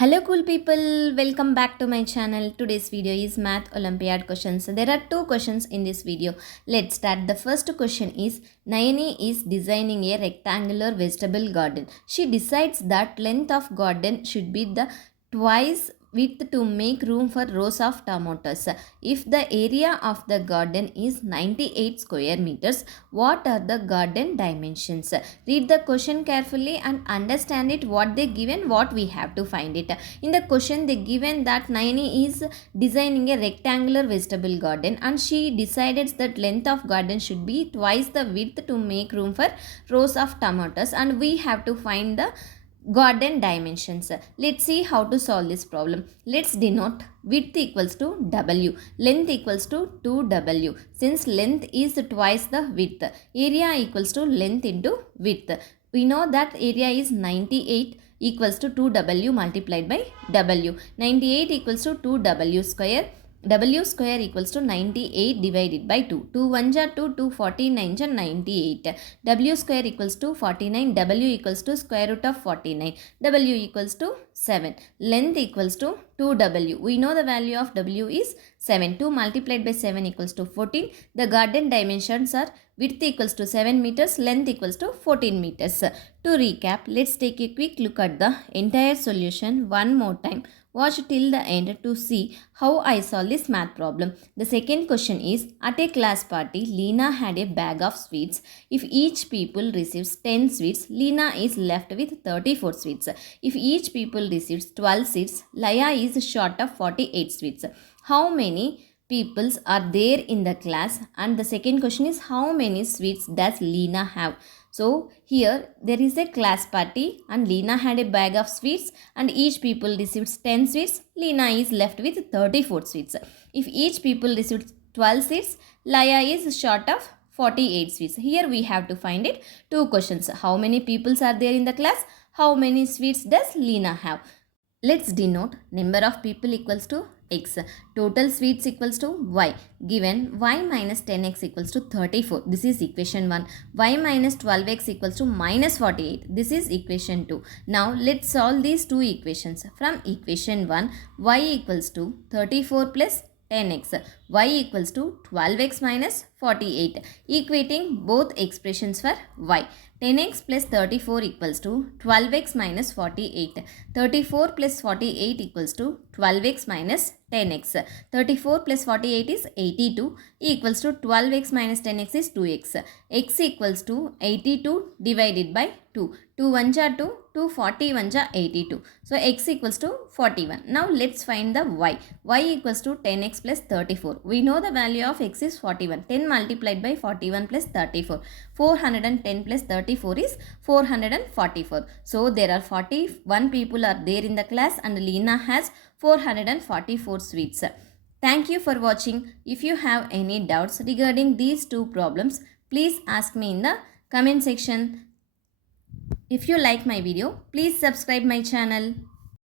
Hello cool people, welcome back to my channel. Today's video is math Olympiad questions. There are two questions in this video. Let's start. The first question is Nayani is designing a rectangular vegetable garden. She decides that length of garden should be the twice width to make room for rows of tomatoes. If the area of the garden is 98 square meters, what are the garden dimensions? Read the question carefully and understand it, what they given, what we have to find it. In the question they given that Naini is designing a rectangular vegetable garden and she decided that length of garden should be twice the width to make room for rows of tomatoes, and we have to find the garden dimensions. Let's see how to solve this problem. Let's denote width equals to W, length equals to 2W. Since length is twice the width, area equals to length into width. We know that area is 98 equals to 2W multiplied by W. 98 equals to 2W square. W square equals to 98 divided by 2. 2 1 ja 2, 2 49 ja 98. W square equals to 49. W equals to square root of 49. W equals to 7. Length equals to 2W. We know the value of W is 7. 2 multiplied by 7 equals to 14. The garden dimensions are width equals to 7 meters, length equals to 14 meters. To recap, let's take a quick look at the entire solution one more time. Watch till the end to see how I solve this math problem. The second question is, at a class party, Leena had a bag of sweets. If each people receives 10 sweets, Leena is left with 34 sweets. If each people receives 12 sweets, Laya is short of 48 sweets. How many peoples are there in the class? And the second question is, how many sweets does Leena have? So here there is a class party and Leena had a bag of sweets and each people receives 10 sweets. Leena is left with 34 sweets. If each people receives 12 sweets, Laya is short of 48 sweets. Here we have to find it. Two questions. How many peoples are there in the class? How many sweets does Leena have? Let's denote number of people equals to x. Total sweets equals to y. Given y minus 10x equals to 34. This is equation 1. Y minus 12x equals to minus 48. This is equation 2. Now let's solve these two equations. From equation 1, y equals to 34 plus 10x. Y equals to 12x minus 48. Equating both expressions for y. 10x plus 34 equals to 12x minus 48. 34 plus 48 equals to 12x minus 10x. 34 plus 48 is 82 equals to 12x minus 10x is 2x. X equals to 82 divided by 2. 2 1 ja 2, 2 41 ja 82. So x equals to 41. Now let's find the y. Y equals to 10x plus 34. We know the value of x is 41. 10 multiplied by 41 plus 34. 410 plus 34 is 444. So there are 41 people are there in the class and Leena has 444 sweets. Thank you for watching. If you have any doubts regarding these two problems, please ask me in the comment section. If you like my video, please subscribe my channel.